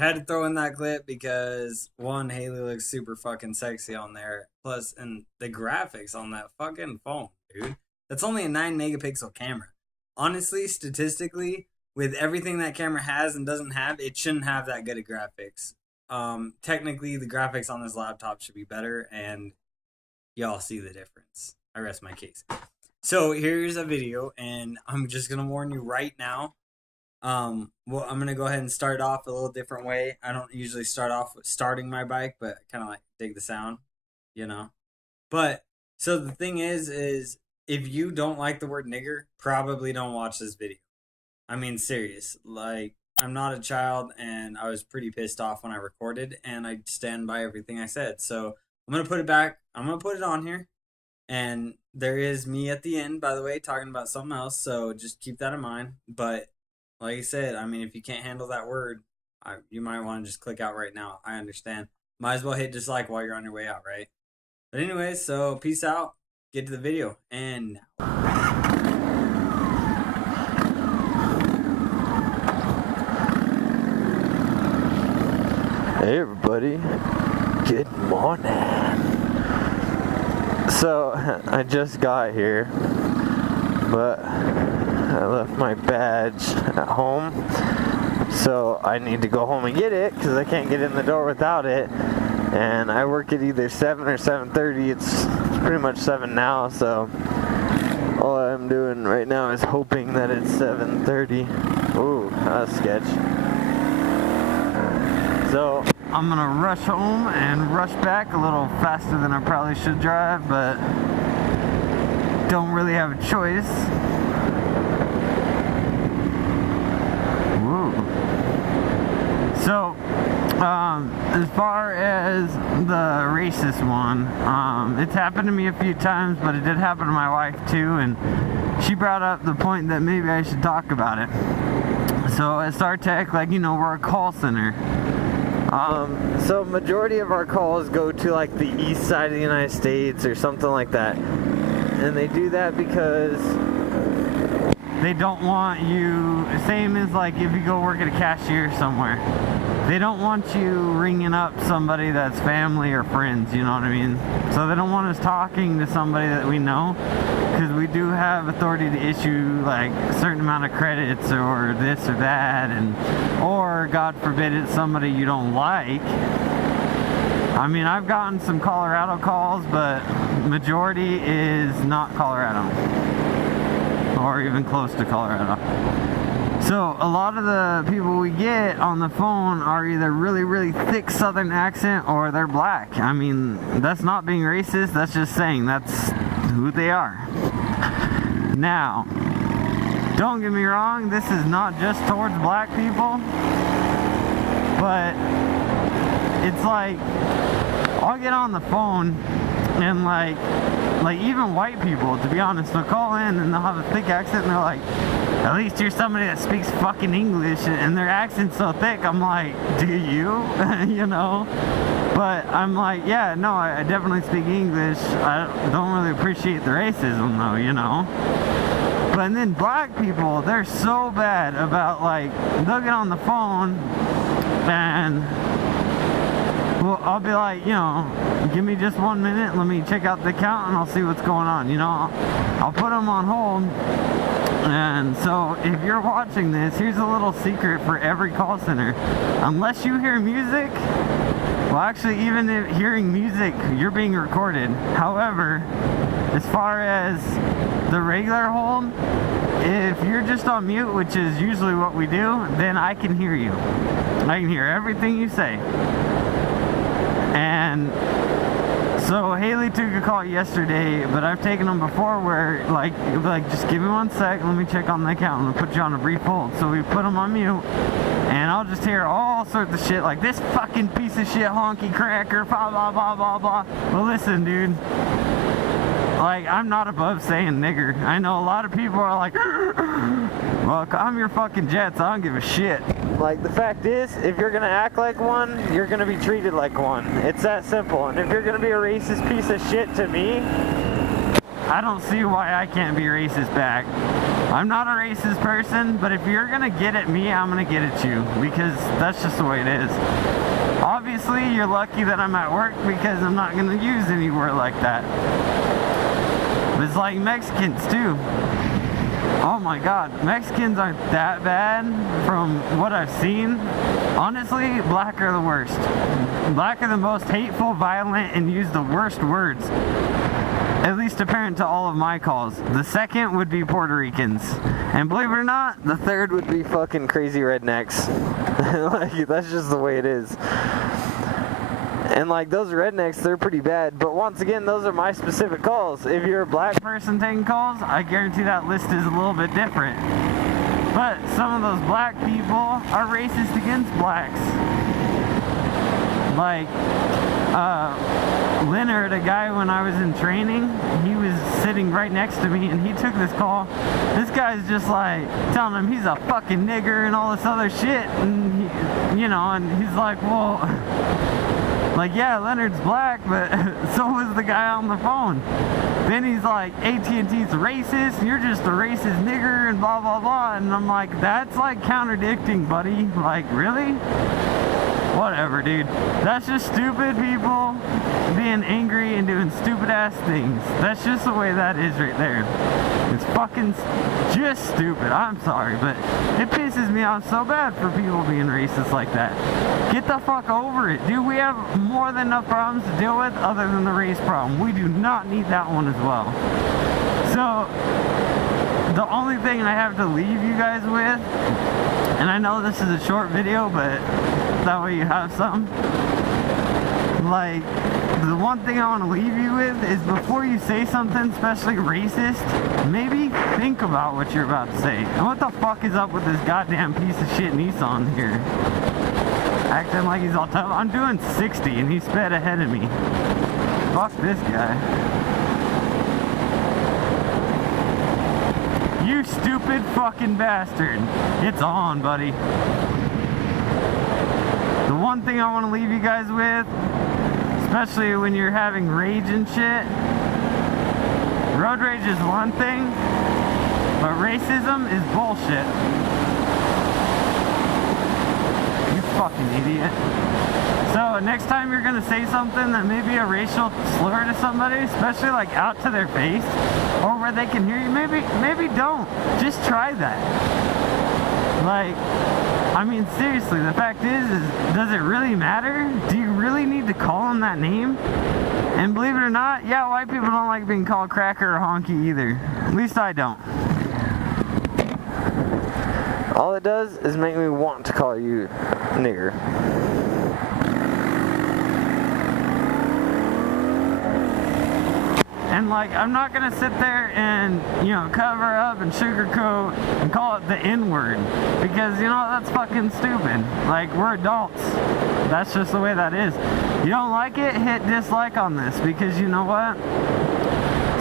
Had to throw in that clip because one, Haley looks super fucking sexy on there. Plus, and the graphics on that fucking phone, dude. That's only a 9 megapixel camera. Honestly, statistically, with everything that camera has and doesn't have, it shouldn't have that good of graphics. Technically, the graphics on this laptop should be better, and y'all see the difference. I rest my case. So here's a video, and I'm just gonna warn you right now. Well, I'm gonna go ahead and start off a little different way. I don't usually start off with starting my bike, but I kind of like dig the sound, you know. But so the thing is if you don't like the word nigger, probably don't watch this video. I mean, serious. Like, I'm not a child, and I was pretty pissed off when I recorded, and I stand by everything I said. So I'm gonna put it back. I'm gonna put it on here, and there is me at the end, by the way, talking about something else. So just keep that in mind. But like I said, I mean, if you can't handle that word, you might want to just click out right now. I understand. Might as well hit dislike while you're on your way out, right? But anyway, so peace out. Get to the video. And hey everybody, good morning. So I just got here, but I left my badge at home, so I need to go home and get it because I can't get in the door without it. And I work at either 7 or 7:30. It's pretty much 7 now, so all I'm doing right now is hoping that it's 7:30. Ooh, that's sketch. So I'm gonna rush home and rush back a little faster than I probably should drive, but don't really have a choice. Woo. So, as far as the racist one, it's happened to me a few times, but it did happen to my wife too, and she brought up the point that maybe I should talk about it. So at StarTech, like, you know, we're a call center. So majority of our calls go to like the east side of the United States or something like that. And they do that because they don't want you, same as like if you go work at a cashier somewhere. They don't want you ringing up somebody that's family or friends, you know what I mean? So they don't want us talking to somebody that we know, because we do have authority to issue like a certain amount of credits or this or that, and or God forbid it's somebody you don't like. I mean, I've gotten some Colorado calls, but majority is not Colorado or even close to Colorado. So a lot of the people we get on the phone are either really, really thick Southern accent or they're black. I mean, that's not being racist, that's just saying that's who they are. Now, don't get me wrong, this is not just towards black people, but it's like, I'll get on the phone and like even white people, to be honest, they'll call in and they'll have a thick accent and they're like, at least you're somebody that speaks fucking English, and their accent's so thick, I'm like, do you? You know? But I'm like, yeah, no, I definitely speak English. I don't really appreciate the racism though, you know? But then black people, they're so bad about like, they'll get on the phone and well, I'll be like, you know, give me just 1 minute, let me check out the account and I'll see what's going on, you know? I'll put them on hold. And so if you're watching this, here's a little secret for every call center. Unless you hear music, well actually even if hearing music, you're being recorded. However, as far as the regular hold, if you're just on mute, which is usually what we do, then I can hear you. I can hear everything you say. And so Haley took a call yesterday, but I've taken them before where like just give me 1 sec, let me check on the account, I'm gonna put you on a brief hold. So we put them on mute, and I'll just hear all sorts of shit like, this fucking piece of shit honky cracker, blah blah blah blah blah. Well listen, dude, like, I'm not above saying nigger. I know a lot of people are like, well, I'm your fucking Jets, I don't give a shit. Like, the fact is, if you're gonna act like one, you're gonna be treated like one. It's that simple. And if you're gonna be a racist piece of shit to me, I don't see why I can't be racist back. I'm not a racist person, but if you're gonna get at me, I'm gonna get at you, because that's just the way it is. Obviously, you're lucky that I'm at work, because I'm not gonna use any word like that. But it's like Mexicans too. Oh my god, Mexicans aren't that bad from what I've seen. Honestly, black are the worst. Black are the most hateful, violent, and use the worst words. At least apparent to all of my calls. The second would be Puerto Ricans. And believe it or not, the third would be fucking crazy rednecks. Like, that's just the way it is. And like, those rednecks, they're pretty bad. But once again, those are my specific calls. If you're a black person taking calls, I guarantee that list is a little bit different. But some of those black people are racist against blacks. Like, Leonard, a guy when I was in training, he was sitting right next to me and he took this call. This guy's just like telling him he's a fucking nigger and all this other shit. And he, you know, and he's like, well, like, yeah, Leonard's black, but so was the guy on the phone. Then he's like, AT&T's racist, you're just a racist nigger, and blah, blah, blah. And I'm like, that's like contradicting, buddy. Like, really? Whatever, dude. That's just stupid people being angry and doing stupid ass things. That's just the way that is right there. It's fucking just stupid. I'm sorry, but it pisses me off so bad for people being racist like that. Get the fuck over it. Dude, we have more than enough problems to deal with other than the race problem. We do not need that one as well. So, the only thing I have to leave you guys with, and I know this is a short video, but that way you have something. Like, the one thing I want to leave you with is before you say something, especially racist, maybe think about what you're about to say. And what the fuck is up with this goddamn piece of shit Nissan here? Acting like he's all tough. I'm doing 60 and he sped ahead of me. Fuck this guy. You stupid fucking bastard. It's on, buddy. The one thing I want to leave you guys with, especially when you're having rage and shit, road rage is one thing, but racism is bullshit. You fucking idiot. So next time you're gonna say something that may be a racial slur to somebody, especially like out to their face, or where they can hear you, maybe don't. Just try that. Like, I mean, seriously, the fact is does it really matter? Do you really need to call them that name? And believe it or not, yeah, white people don't like being called cracker or honky either. At least I don't. All it does is make me want to call you nigger. And like, I'm not gonna sit there and, you know, cover up and sugarcoat and call it the N-word, because, you know, that's fucking stupid. Like, we're adults. That's just the way that is. You don't like it, hit dislike on this, because you know what?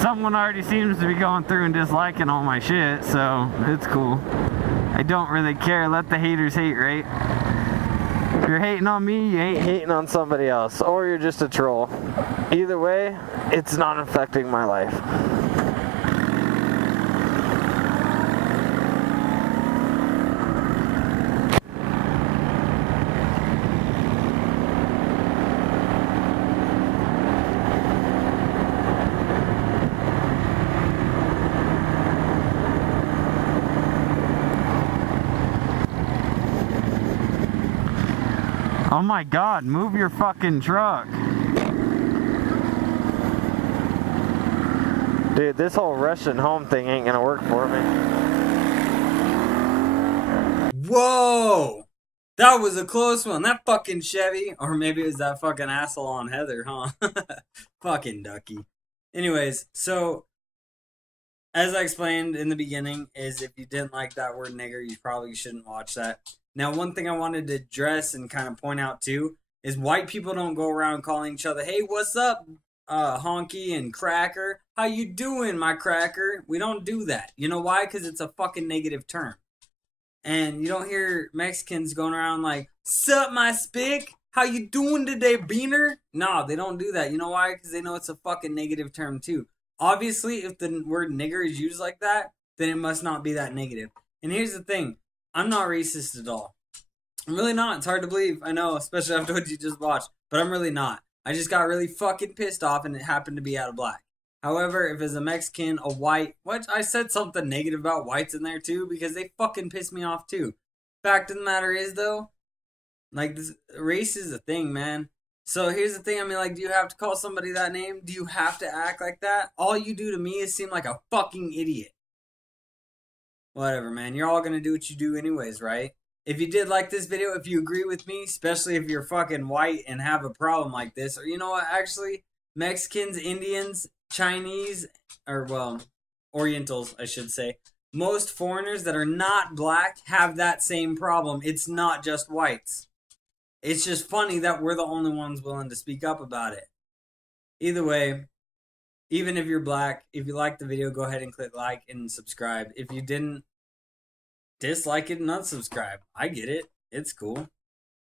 Someone already seems to be going through and disliking all my shit, so it's cool. I don't really care. Let the haters hate, right? If you're hating on me, you ain't hating on somebody else, or you're just a troll. Either way, it's not affecting my life. Oh my god, move your fucking truck. Dude, this whole rushing home thing ain't gonna work for me. Whoa! That was a close one. That fucking Chevy. Or maybe it was that fucking asshole on Heather, huh? Fucking ducky. Anyways, so, as I explained in the beginning, is if you didn't like that word nigger, you probably shouldn't watch that. Now, one thing I wanted to address and kind of point out too is white people don't go around calling each other, "Hey, what's up, honky and cracker? How you doing, my cracker?" We don't do that. You know why? Because it's a fucking negative term. And you don't hear Mexicans going around like, "Sup, my spick? How you doing today, beaner?" No, they don't do that. You know why? Because they know it's a fucking negative term too. Obviously, if the word nigger is used like that, then it must not be that negative. And here's the thing. I'm not racist at all. I'm really not. It's hard to believe. I know, especially after what you just watched. But I'm really not. I just got really fucking pissed off and it happened to be out of black. However, if it's a Mexican, a white... What? I said something negative about whites in there too because they fucking piss me off too. Fact of the matter is though, like, this, race is a thing, man. So here's the thing, I mean, like, do you have to call somebody that name? Do you have to act like that? All you do to me is seem like a fucking idiot. Whatever, man. You're all gonna do what you do anyways, right? If you did like this video, if you agree with me, especially if you're fucking white and have a problem like this, or you know what, actually, Mexicans, Indians, Chinese, or, well, Orientals, I should say, most foreigners that are not black have that same problem. It's not just whites. It's just funny that we're the only ones willing to speak up about it. Either way, even if you're black, if you liked the video, go ahead and click like and subscribe. If you didn't, dislike it and unsubscribe. I get it. It's cool.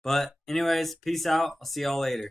But anyways, peace out. I'll see y'all later.